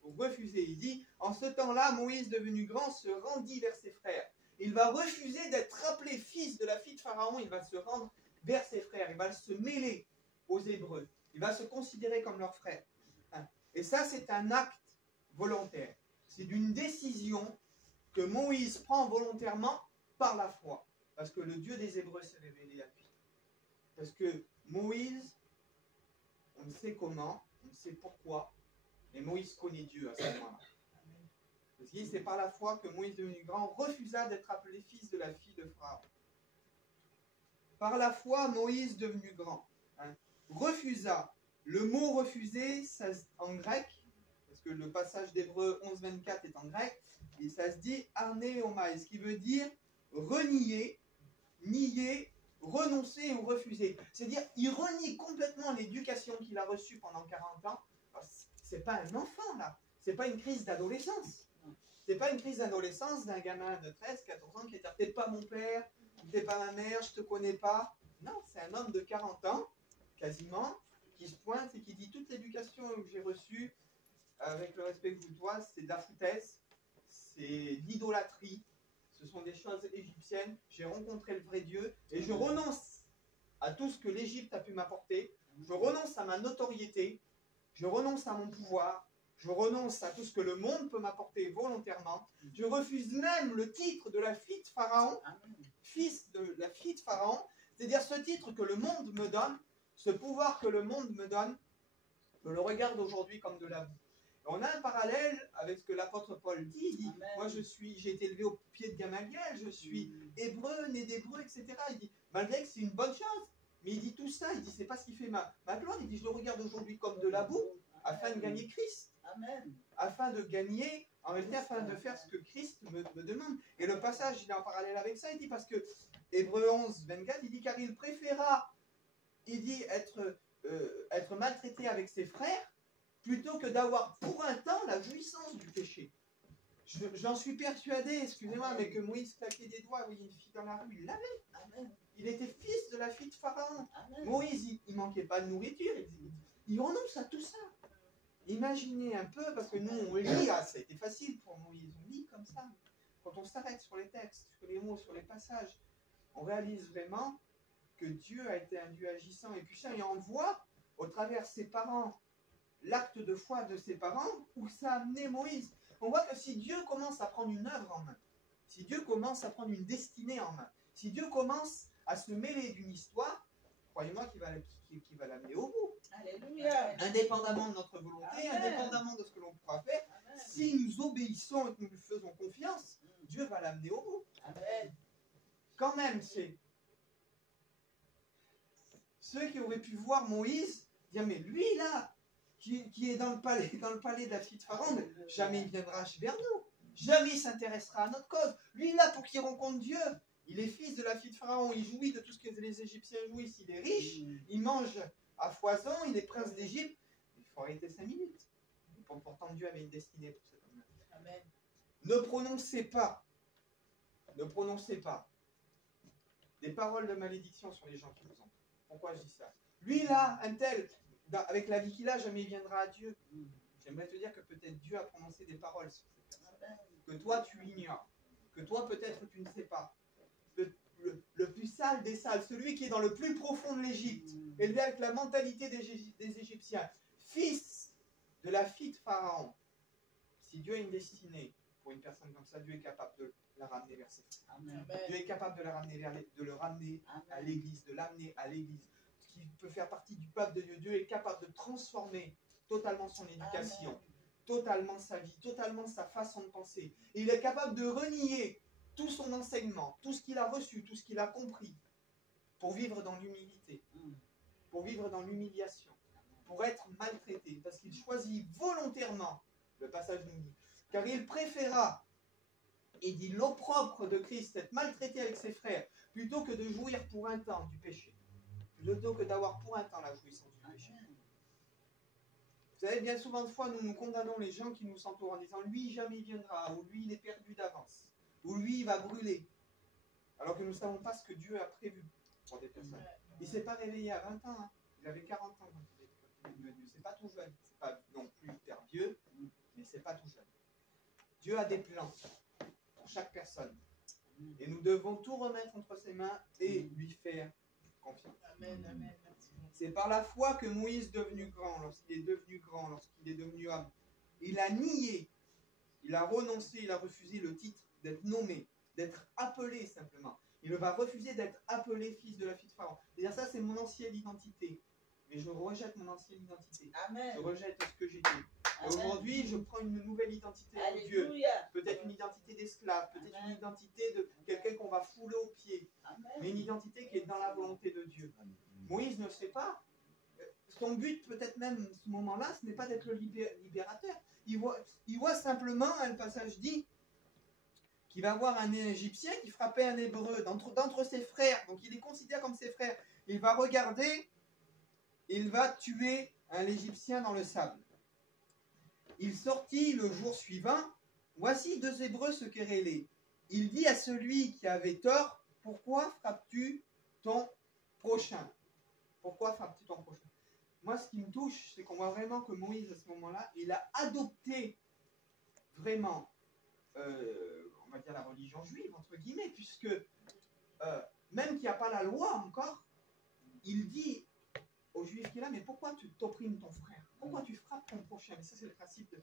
refuser. Il dit, en ce temps-là, Moïse, devenu grand, se rendit vers ses frères. Il va refuser d'être appelé fils de la fille de Pharaon. Il va se rendre vers ses frères. Il va se mêler aux Hébreux. Il va se considérer comme leur frère. Et ça, c'est un acte volontaire. C'est d'une décision que Moïse prend volontairement par la foi. Parce que le Dieu des Hébreux s'est révélé à lui. Parce que Moïse, on ne sait comment, on ne sait pourquoi, mais Moïse connaît Dieu à ce moment-là. Parce que c'est par la foi que Moïse, devenu grand, refusa d'être appelé fils de la fille de Pharaon. Par la foi, Moïse, devenu grand, refusa. Le mot refuser, ça, en grec, parce que le passage d'Hébreux 11-24 est en grec, et ça se dit arnéomai, ce qui veut dire renier, nier, renoncer ou refuser. C'est-à-dire, il renie complètement l'éducation qu'il a reçue pendant 40 ans. C'est pas un enfant, là. C'est pas une crise d'adolescence. C'est pas une crise d'adolescence d'un gamin de 13, 14 ans qui est t'es pas mon père, t'es pas ma mère, je te connais pas. Non, c'est un homme de 40 ans, quasiment, qui se pointe et qui dit toute l'éducation que j'ai reçue, avec le respect que je vous dois, c'est de la foutaise, c'est de l'idolâtrie, ce sont des choses égyptiennes, j'ai rencontré le vrai Dieu, et je renonce à tout ce que l'Égypte a pu m'apporter, je renonce à ma notoriété, je renonce à mon pouvoir, je renonce à tout ce que le monde peut m'apporter volontairement, je refuse même le titre de la fille de Pharaon, fils de la fille de Pharaon, c'est-à-dire ce titre que le monde me donne, ce pouvoir que le monde me donne, je le regarde aujourd'hui comme de la boue. On a un parallèle avec ce que l'apôtre Paul dit. Il dit, moi j'ai été élevé au pied de Gamaliel, je suis hébreu, né d'hébreu, etc. Il dit, malgré que c'est une bonne chose, mais il dit tout ça, il dit, c'est pas ce qui fait ma gloire. Il dit, je le regarde aujourd'hui comme de la boue, afin de gagner Christ. Amen. Afin de gagner, en réalité, afin de faire ce que Christ me demande. Et le passage, il est en parallèle avec ça, il dit, parce que Hébreux 11-24, il dit, car il préféra, il dit, être maltraité avec ses frères, plutôt que d'avoir pour un temps la jouissance du péché. J'en suis persuadé, excusez-moi, mais que Moïse claquait des doigts, oui, une fille dans la rue, il l'avait. Il était fils de la fille de Pharaon. Amen. Moïse, il manquait pas de nourriture, il renonce à tout ça. Imaginez un peu, parce que nous, on lit, ça a été facile pour Moïse, on lit comme ça. Quand on s'arrête sur les textes, sur les mots, sur les passages, on réalise vraiment que Dieu a été un Dieu agissant et puissant, et on voit, au travers ses parents, l'acte de foi de ses parents, où ça a amené Moïse. On voit que si Dieu commence à prendre une œuvre en main, si Dieu commence à prendre une destinée en main, si Dieu commence à se mêler d'une histoire, croyez-moi qu'il va l'amener au bout. Alléluia. Indépendamment de notre volonté, amen, indépendamment de ce que l'on pourra faire, amen, si nous obéissons et que nous lui faisons confiance, Dieu va l'amener au bout. Amen. Quand même, c'est ceux qui auraient pu voir Moïse dire, mais lui là, qui est dans le palais de la fille de Pharaon, jamais il viendra vers nous. Jamais il s'intéressera à notre cause. Lui là, pour qu'il rencontre Dieu, il est fils de la fille de Pharaon, il jouit de tout ce que les Égyptiens jouissent, il est riche, il mange à foison, il est prince d'Égypte. Il faut arrêter 5 minutes. Pourtant Dieu avait une destinée pour cet homme-là. Amen. Ne prononcez pas des paroles de malédiction sur les gens qui vous entourent. Pourquoi je dis ça? Lui là, un tel, avec la vie qu'il a, jamais il viendra à Dieu. J'aimerais te dire que peut-être Dieu a prononcé des paroles sur cette personne, que toi tu ignores, que toi peut-être tu ne sais pas. Le plus sale des sales, celui qui est dans le plus profond de l'Égypte, élevé avec la mentalité des Égyptiens, fils de la fille de Pharaon. Si Dieu a une destinée pour une personne comme ça, Dieu est capable de la ramener vers ses frères. Dieu est capable de la ramener de le ramener à l'église, de l'amener à l'église, qui peut faire partie du peuple de Dieu. Dieu est capable de transformer totalement son éducation, totalement sa vie, totalement sa façon de penser. Et il est capable de renier tout son enseignement, tout ce qu'il a reçu, tout ce qu'il a compris, pour vivre dans l'humilité, pour vivre dans l'humiliation, pour être maltraité, parce qu'il choisit volontairement, le passage nous dit, car il préféra, il dit l'opprobre de Christ, être maltraité avec ses frères, plutôt que de jouir pour un temps du péché, plutôt que d'avoir pour un temps la jouissance du péché. Vous savez, bien souvent de fois, nous condamnons les gens qui nous entourent en disant, lui jamais il viendra, ou lui il est perdu d'avance, ou lui il va brûler, alors que nous ne savons pas ce que Dieu a prévu pour des personnes. Il ne s'est pas réveillé à 20 ans, hein. Il avait 40 ans quand il est venu. C'est pas tout jeune, c'est pas non plus hyper vieux, mais c'est pas tout jeune. Dieu a des plans pour chaque personne. Et nous devons tout remettre entre ses mains et lui faire confiance. C'est par la foi que Moïse devenu grand, lorsqu'il est devenu homme, il a nié, il a renoncé, il a refusé le titre d'être nommé, d'être appelé simplement. Il va refuser d'être appelé fils de la fille de Pharaon. C'est-à-dire ça, c'est mon ancienne identité. Mais je rejette mon ancienne identité. Amen. Je rejette ce que j'étais. Et aujourd'hui, je prends une nouvelle identité en Dieu. Peut-être une identité d'esclave, peut-être une identité de quelqu'un qu'on va fouler aux pieds. Mais une identité qui est dans la volonté de Dieu. Moïse ne sait pas. Son but, peut-être même à ce moment-là, ce n'est pas d'être le libérateur. Il voit simplement, le passage dit, qu'il va voir un Égyptien qui frappait un Hébreu d'entre ses frères. Donc il les considère comme ses frères. Il va regarder, il va tuer un Égyptien dans le sable. Il sortit le jour suivant. Voici deux Hébreux se querellaient. Il dit à celui qui avait tort, pourquoi frappes-tu ton prochain? Pourquoi frappes-tu ton prochain? Moi, ce qui me touche, c'est qu'on voit vraiment que Moïse, à ce moment-là, il a adopté vraiment, on va dire, la religion juive, entre guillemets, puisque même qu'il n'y a pas la loi encore, il dit aux Juifs qu'il a, mais pourquoi tu t'opprimes ton frère? Pourquoi tu frappes ton prochain? Mais ça, c'est le principe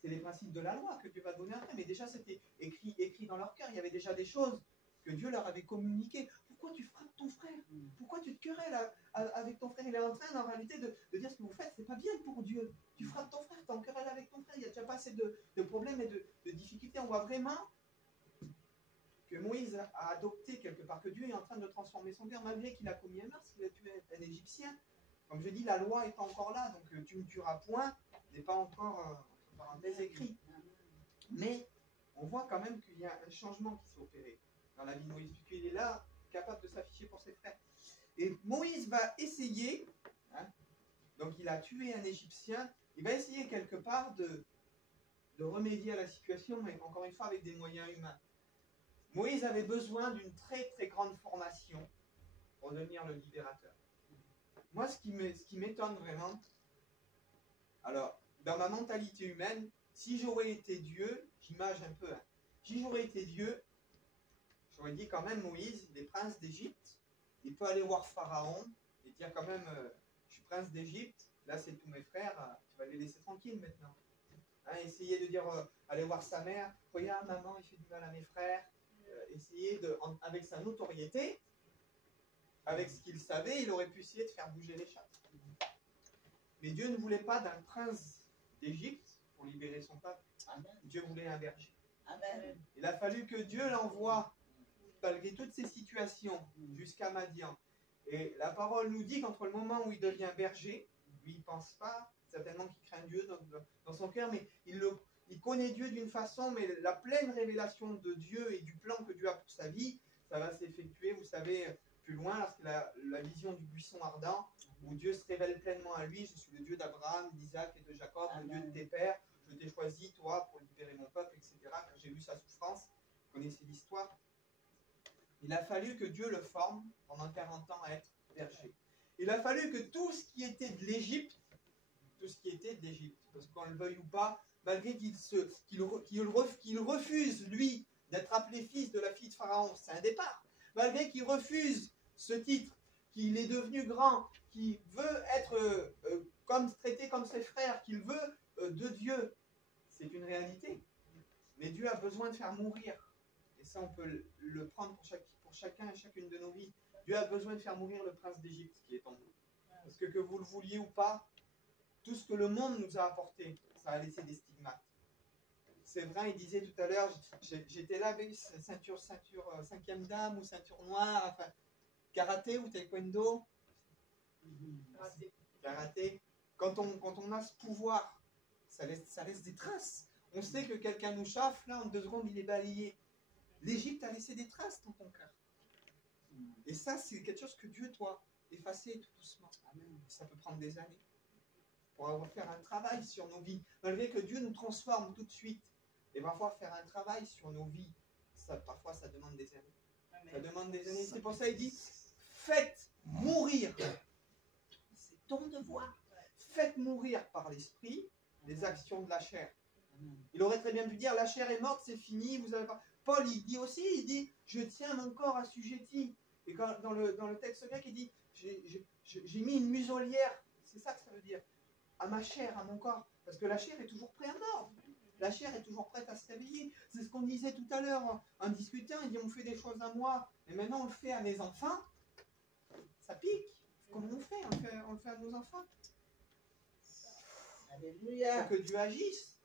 c'est les principes de la loi que Dieu va donner après. Mais déjà, c'était écrit dans leur cœur. Il y avait déjà des choses que Dieu leur avait communiquées. Pourquoi tu frappes ton frère? Pourquoi tu te querelles avec ton frère? Il est en train, en réalité, de dire ce que vous faites, c'est pas bien pour Dieu. Tu frappes ton frère, tu en querelles avec ton frère. Il y a déjà pas assez de problèmes et de difficultés. On voit vraiment que Moïse a adopté quelque part, que Dieu est en train de transformer son cœur, malgré qu'il a commis un meurtre, qu'il a tué un Égyptien. Comme je dis, la loi est encore là, donc tu ne tueras point, n'est pas encore écrit. Mais on voit quand même qu'il y a un changement qui s'est opéré dans la vie de Moïse, puisqu'il est là, capable de s'afficher pour ses frères. Et Moïse va essayer, donc il a tué un Égyptien, il va essayer quelque part de remédier à la situation, mais encore une fois avec des moyens humains. Moïse avait besoin d'une très très grande formation pour devenir le libérateur. Moi, ce qui m'étonne vraiment, alors, dans ma mentalité humaine, si j'aurais été Dieu, j'imagine un peu, si j'aurais été Dieu, j'aurais dit quand même, Moïse, les princes d'Égypte, il peut aller voir Pharaon et dire quand même, je suis prince d'Égypte, là c'est tous mes frères, tu vas les laisser tranquilles maintenant. Essayer de dire, aller voir sa mère, regarde maman, il fait du mal à mes frères, essayer avec sa notoriété, avec ce qu'il savait, il aurait pu essayer de faire bouger les chats. Mais Dieu ne voulait pas d'un prince d'Égypte pour libérer son peuple. Amen. Dieu voulait un berger. Amen. Il a fallu que Dieu l'envoie, malgré toutes ces situations, jusqu'à Madian. Et la parole nous dit qu'entre le moment où il devient berger, lui il ne pense pas, certainement qu'il craint Dieu dans son cœur, mais il connaît Dieu d'une façon, mais la pleine révélation de Dieu et du plan que Dieu a pour sa vie, ça va s'effectuer, vous savez, plus loin, lorsque la vision du buisson ardent, où Dieu se révèle pleinement à lui, je suis le Dieu d'Abraham, d'Isaac et de Jacob, le Dieu de tes pères, je t'ai choisi, toi, pour libérer mon peuple, etc. Quand j'ai vu sa souffrance, vous connaissez l'histoire. Il a fallu que Dieu le forme pendant 40 ans à être berger. Il a fallu que tout ce qui était de l'Égypte, parce qu'on le veuille ou pas, malgré qu'il refuse, lui, d'être appelé fils de la fille de Pharaon, c'est un départ. Malgré qu'il refuse ce titre, qu'il est devenu grand, qu'il veut être traité comme ses frères, qu'il veut de Dieu, c'est une réalité. Mais Dieu a besoin de faire mourir. Et ça, on peut le prendre pour chacun et chacune de nos vies. Dieu a besoin de faire mourir le prince d'Égypte qui est en nous. Parce que vous le vouliez ou pas, tout ce que le monde nous a apporté, ça a laissé des stigmates. C'est vrai, il disait tout à l'heure, j'étais là avec ceinture 5e dame ou ceinture noire, enfin, karaté ou taekwondo. Karaté. Quand on a ce pouvoir, ça laisse des traces. On sait que quelqu'un nous chauffe, là, en 2 secondes, il est balayé. L'Égypte a laissé des traces dans ton cœur. Et ça, c'est quelque chose que Dieu doit effacer tout doucement. Ça peut prendre des années pour faire un travail sur nos vies. Malgré que Dieu nous transforme tout de suite. Et parfois, faire un travail sur nos vies, parfois, ça demande des années. Ça demande des années. C'est pour ça qu'il dit, faites mourir. C'est ton devoir. Faites mourir par l'esprit les actions de la chair. Il aurait très bien pu dire, la chair est morte, c'est fini, vous avez pas... Paul, il dit, je tiens mon corps assujetti. Et dans le texte grec, il dit, j'ai mis une muselière, c'est ça que ça veut dire, à ma chair, à mon corps. Parce que la chair est toujours prête à mordre. La chair est toujours prête à se réveiller. C'est ce qu'on disait tout à l'heure en discutant. Il dit, on fait des choses à moi, et maintenant on le fait à mes enfants. Ça pique. Comment on fait? On le fait à nos enfants. Alléluia. Faut que Dieu agisse.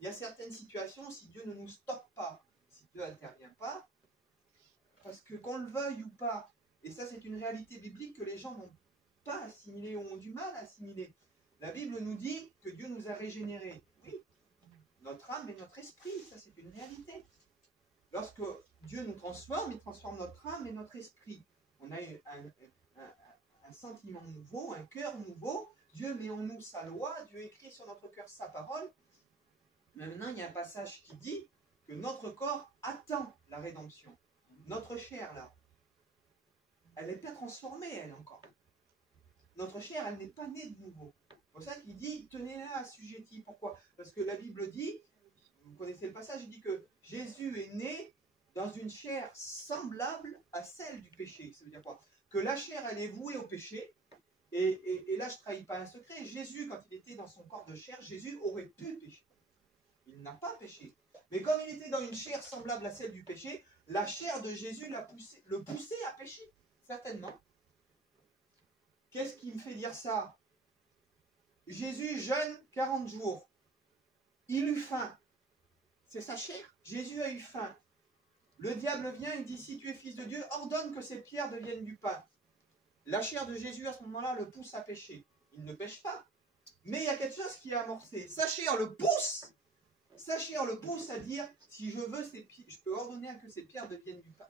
Il y a certaines situations, si Dieu ne nous stoppe pas, si Dieu n'intervient pas, parce que qu'on le veuille ou pas, et ça c'est une réalité biblique que les gens n'ont pas assimilée ou ont du mal à assimiler. La Bible nous dit que Dieu nous a régénérés. Oui, notre âme et notre esprit, ça c'est une réalité. Lorsque Dieu nous transforme, il transforme notre âme et notre esprit. On a un sentiment nouveau, un cœur nouveau. Dieu met en nous sa loi, Dieu écrit sur notre cœur sa parole. Maintenant, il y a un passage qui dit que notre corps attend la rédemption. Notre chair, là, elle n'est pas transformée, elle encore. Notre chair, elle n'est pas née de nouveau. C'est pour ça qu'il dit, tenez-la assujettie. Pourquoi? Parce que la Bible dit, vous connaissez le passage, il dit que Jésus est né dans une chair semblable à celle du péché. Ça veut dire quoi? Que la chair, elle est vouée au péché. Et là, je ne trahis pas un secret. Jésus, quand il était dans son corps de chair, Jésus aurait pu pécher. Il n'a pas péché. Mais comme il était dans une chair semblable à celle du péché, la chair de Jésus le poussait à pécher. Certainement. Qu'est-ce qui me fait dire ça? Jésus jeûne 40 jours. Il eut faim. C'est sa chair. Jésus a eu faim. Le diable vient et dit, si tu es fils de Dieu, ordonne que ces pierres deviennent du pain. La chair de Jésus, à ce moment-là, le pousse à pécher. Il ne pêche pas. Mais il y a quelque chose qui est amorcé. Sa chair le pousse. Sa chair le pousse à dire, si je veux, je peux ordonner que ces pierres deviennent du pain.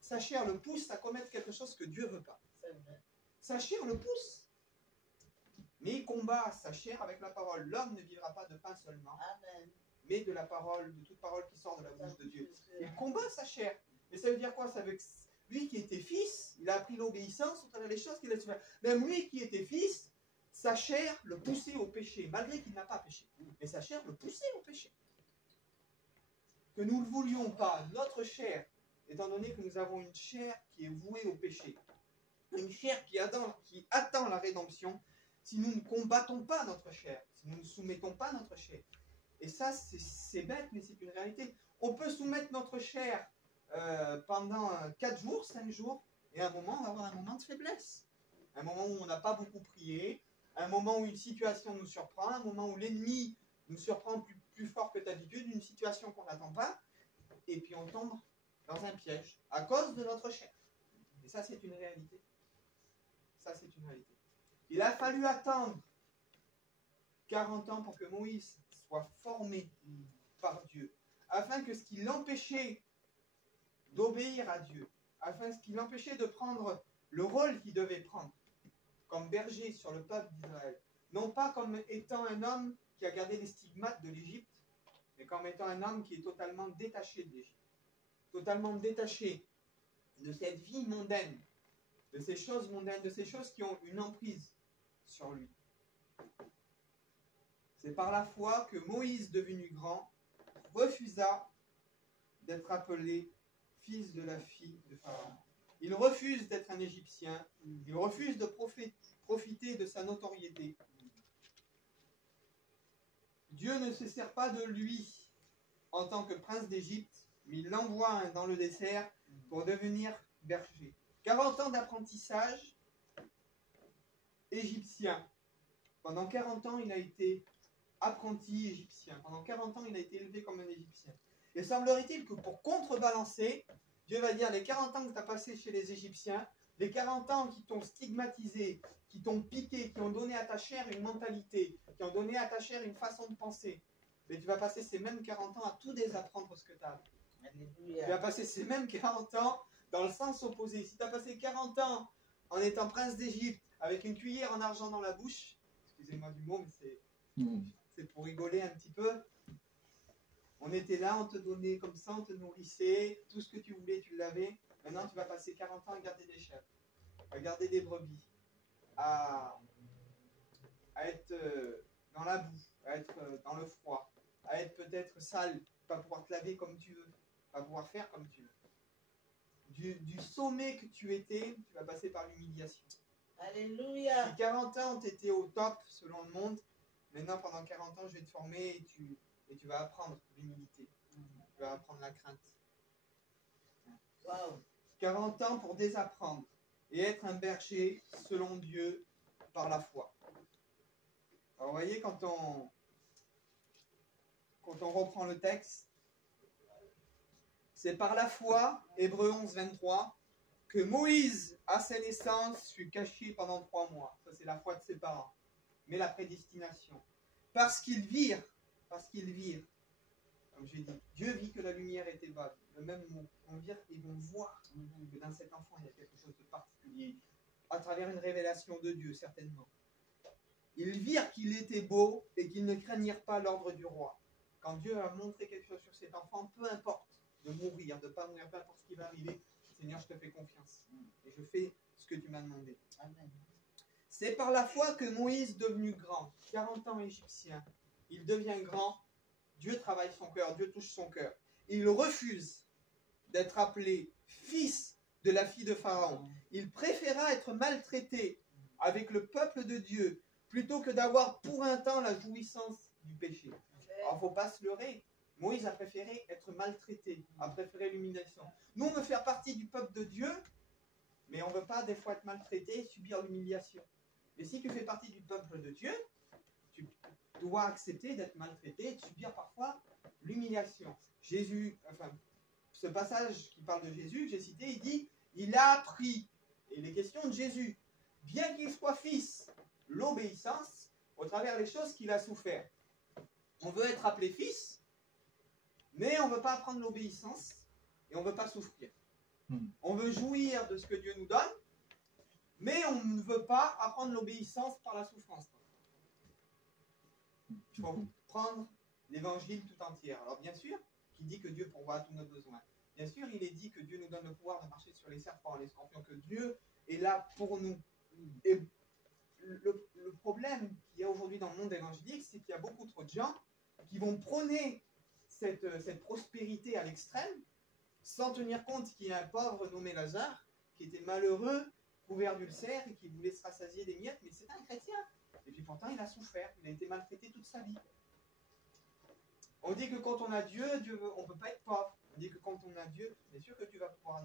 Sa chair le pousse à commettre quelque chose que Dieu ne veut pas. Sa chair le pousse. Mais il combat sa chair avec la parole. L'homme ne vivra pas de pain seulement, Amen. mais de la parole, de toute parole qui sort de la bouche de Dieu. Il combat sa chair. Et ça veut dire quoi? Ça veut que lui qui était fils, il a appris l'obéissance au travers des choses qu'il a su faire. Même lui qui était fils, sa chair le poussait au péché, malgré qu'il n'a pas péché. Mais sa chair le poussait au péché. Que nous ne le voulions pas, notre chair, étant donné que nous avons une chair qui est vouée au péché, une chair qui attend la rédemption, si nous ne combattons pas notre chair, si nous ne soumettons pas notre chair. Et ça, c'est bête, mais c'est une réalité. On peut soumettre notre chair pendant 4 jours, 5 jours, et à un moment, on va avoir un moment de faiblesse. Un moment où on n'a pas beaucoup prié, un moment où une situation nous surprend, un moment où l'ennemi nous surprend plus fort que d'habitude, une situation qu'on n'attend pas, et puis on tombe dans un piège à cause de notre chair. Et ça, c'est une réalité. Ça, c'est une réalité. Il a fallu attendre 40 ans pour que Moïse soit formé par Dieu, afin que ce qui l'empêchait d'obéir à Dieu, afin que ce qui l'empêchait de prendre le rôle qu'il devait prendre, comme berger sur le peuple d'Israël, non pas comme étant un homme qui a gardé les stigmates de l'Égypte, mais comme étant un homme qui est totalement détaché de l'Égypte, totalement détaché de cette vie mondaine, de ces choses mondaines, de ces choses qui ont une emprise sur lui. C'est par la foi que Moïse, devenu grand, refusa d'être appelé fils de la fille de Pharaon. Il refuse d'être un Égyptien, il refuse de profiter de sa notoriété. Dieu ne se sert pas de lui en tant que prince d'Égypte, mais il l'envoie dans le désert pour devenir berger. 40 ans d'apprentissage égyptien. Pendant 40 ans, il a été apprenti égyptien. Pendant 40 ans, il a été élevé comme un Égyptien. Et semblerait-il que pour contrebalancer, Dieu va dire, les 40 ans que tu as passé chez les Égyptiens, les 40 ans qui t'ont stigmatisé, qui t'ont piqué, qui ont donné à ta chair une mentalité, qui ont donné à ta chair une façon de penser, mais tu vas passer ces mêmes 40 ans à tout désapprendre ce que tu as appris. Tu vas passer ces mêmes 40 ans dans le sens opposé. Si tu as passé 40 ans en étant prince d'Égypte, avec une cuillère en argent dans la bouche, excusez-moi du mot, mais c'est pour rigoler un petit peu. On était là, on te donnait comme ça, on te nourrissait, tout ce que tu voulais, tu l'avais. Maintenant, tu vas passer 40 ans à garder des chèvres, à garder des brebis, à être dans la boue, à être dans le froid, à être peut-être sale, pas pouvoir te laver comme tu veux, pas pouvoir faire comme tu veux. Du sommet que tu étais, tu vas passer par l'humiliation. Alléluia. Si 40 ans, tu étais au top selon le monde, maintenant pendant 40 ans, je vais te former et tu vas apprendre l'humilité. Tu vas apprendre la crainte. Wow. 40 ans pour désapprendre et être un berger selon Dieu par la foi. Alors vous voyez, quand on reprend le texte, c'est par la foi, Hébreux 11, 23, que Moïse, à sa naissance, fut caché pendant 3 mois. Ça, c'est la foi de ses parents. Mais la prédestination. Parce qu'ils virent, comme j'ai dit, Dieu vit que la lumière était bonne. Le même mot. Ils vont voir que dans cet enfant, il y a quelque chose de particulier. À travers une révélation de Dieu, certainement. Ils virent qu'il était beau et qu'ils ne craignirent pas l'ordre du roi. Quand Dieu a montré quelque chose sur cet enfant, peu importe de mourir, de ne pas mourir, peu importe ce qui va arriver, Seigneur, je te fais confiance. Et je fais ce que tu m'as demandé. Amen. C'est par la foi que Moïse, devenu grand, 40 ans égyptien, il devient grand, Dieu travaille son cœur, Dieu touche son cœur. Il refuse d'être appelé fils de la fille de Pharaon. Il préféra être maltraité avec le peuple de Dieu plutôt que d'avoir pour un temps la jouissance du péché. Alors, il ne faut pas se leurrer. Moïse a préféré être maltraité, a préféré l'humiliation. Nous, on veut faire partie du peuple de Dieu, mais on ne veut pas des fois être maltraité et subir l'humiliation. Et si tu fais partie du peuple de Dieu, tu dois accepter d'être maltraité et de subir parfois l'humiliation. Jésus, ce passage qui parle de Jésus, que j'ai cité, il dit, il a appris, et il est question de Jésus, bien qu'il soit fils, l'obéissance au travers des choses qu'il a souffert. On veut être appelé fils, mais on ne veut pas apprendre l'obéissance et on ne veut pas souffrir. On veut jouir de ce que Dieu nous donne, mais on ne veut pas apprendre l'obéissance par la souffrance. Il faut prendre l'évangile tout entier. Alors bien sûr, qui dit que Dieu pourvoit à tous nos besoins. Bien sûr, il est dit que Dieu nous donne le pouvoir de marcher sur les serpents, les scorpions, que Dieu est là pour nous. Et le problème qu'il y a aujourd'hui dans le monde évangélique, c'est qu'il y a beaucoup trop de gens qui vont prôner cette prospérité à l'extrême, sans tenir compte qu'il y a un pauvre nommé Lazare, qui était malheureux, couvert d'ulcères, et qui voulait se rassasier des miettes, mais c'était un chrétien. Et puis pourtant, il a souffert, il a été maltraité toute sa vie. On dit que quand on a Dieu, on ne peut pas être pauvre. On dit que quand on a Dieu, bien sûr que tu vas pouvoir...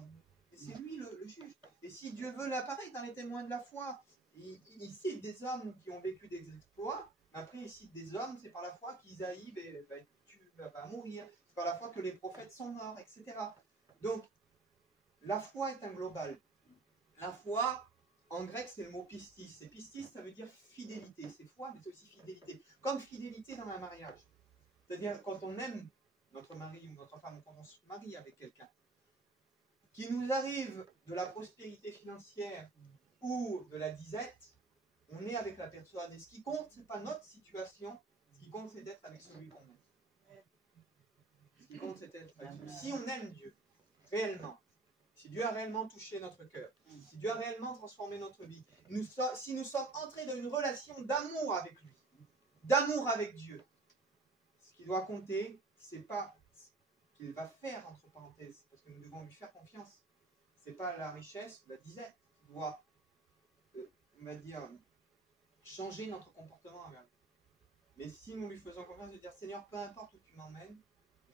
Et c'est lui le juge. Et si Dieu veut l'appareil dans les témoins de la foi, il cite des hommes qui ont vécu des exploits, mais après il cite des hommes, c'est par la foi qu'Isaïe, tu vas pas mourir, c'est par la foi que les prophètes sont morts, etc. Donc, la foi est un global. La foi, en grec, c'est le mot pistis. Et pistis, ça veut dire fidélité. C'est foi, mais c'est aussi fidélité. Comme fidélité dans un mariage. C'est-à-dire, quand on aime notre mari ou notre femme, quand on se marie avec quelqu'un, qu'il nous arrive de la prospérité financière ou de la disette, on est avec la personne. Et ce qui compte, ce n'est pas notre situation. Ce qui compte, c'est d'être avec celui qu'on aime. Ce qui compte, c'est d'être avec Dieu. Si on aime Dieu, réellement, si Dieu a réellement touché notre cœur, si Dieu a réellement transformé notre vie, si nous sommes entrés dans une relation d'amour avec lui, d'amour avec Dieu, ce qui doit compter, c'est pas ce qu'il va faire, entre parenthèses, parce que nous devons lui faire confiance. C'est pas la richesse ou la disette qui doit, on va dire, changer notre comportement envers lui. Mais si nous lui faisons confiance, de dire Seigneur, peu importe où tu m'emmènes,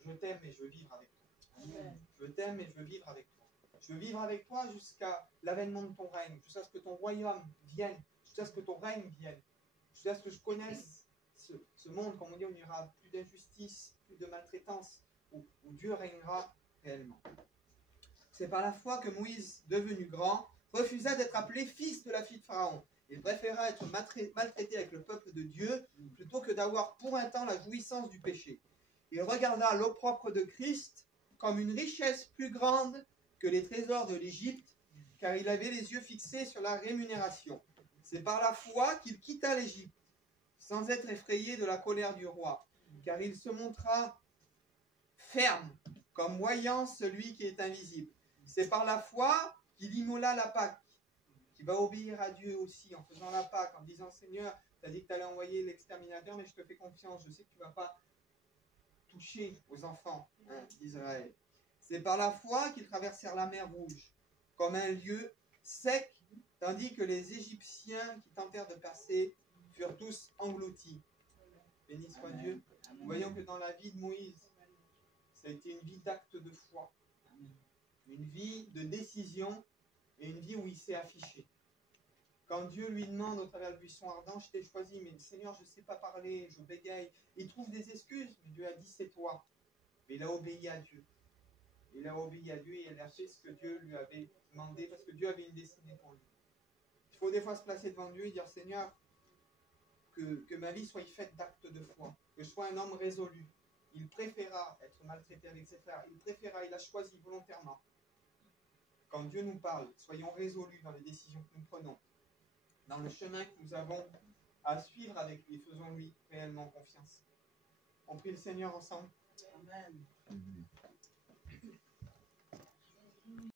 je t'aime et je veux vivre avec toi. Amen. Je t'aime et je veux vivre avec toi. Je veux vivre avec toi jusqu'à l'avènement de ton règne, jusqu'à ce que ton royaume vienne, jusqu'à ce que ton règne vienne, jusqu'à ce que je connaisse ce monde, comme on dit, où il n'y aura plus d'injustice, plus de maltraitance, où Dieu régnera réellement. C'est par la foi que Moïse, devenu grand, refusa d'être appelé fils de la fille de Pharaon. Il préféra être maltraité avec le peuple de Dieu plutôt que d'avoir pour un temps la jouissance du péché. Il regarda l'opprobre de Christ comme une richesse plus grande que les trésors de l'Égypte, car il avait les yeux fixés sur la rémunération. C'est par la foi qu'il quitta l'Égypte, sans être effrayé de la colère du roi, car il se montra ferme, comme voyant celui qui est invisible. C'est par la foi qu'il immola la Pâque, qui va obéir à Dieu aussi en faisant la Pâque, en disant Seigneur, tu as dit que tu allais envoyer l'exterminateur, mais je te fais confiance, je sais que tu ne vas pas toucher aux enfants d'Israël. C'est par la foi qu'ils traversèrent la mer Rouge, comme un lieu sec, tandis que les Égyptiens qui tentèrent de passer furent tous engloutis. Béni soit Dieu. Nous voyons que dans la vie de Moïse, ça a été une vie d'acte de foi, une vie de décision et une vie où il s'est affiché. Quand Dieu lui demande au travers du buisson ardent, je t'ai choisi, mais Seigneur, je ne sais pas parler, je bégaye. Il trouve des excuses, mais Dieu a dit c'est toi. Mais il a obéi à Dieu. Il a obéi à Dieu et il a fait ce que Dieu lui avait demandé parce que Dieu avait une destinée pour lui. Il faut des fois se placer devant Dieu et dire Seigneur, que ma vie soit faite d'actes de foi, que je sois un homme résolu. Il préféra être maltraité avec ses frères, il a choisi volontairement. Quand Dieu nous parle, soyons résolus dans les décisions que nous prenons, dans le chemin que nous avons à suivre avec lui, faisons-lui réellement confiance. On prie le Seigneur ensemble. Amen.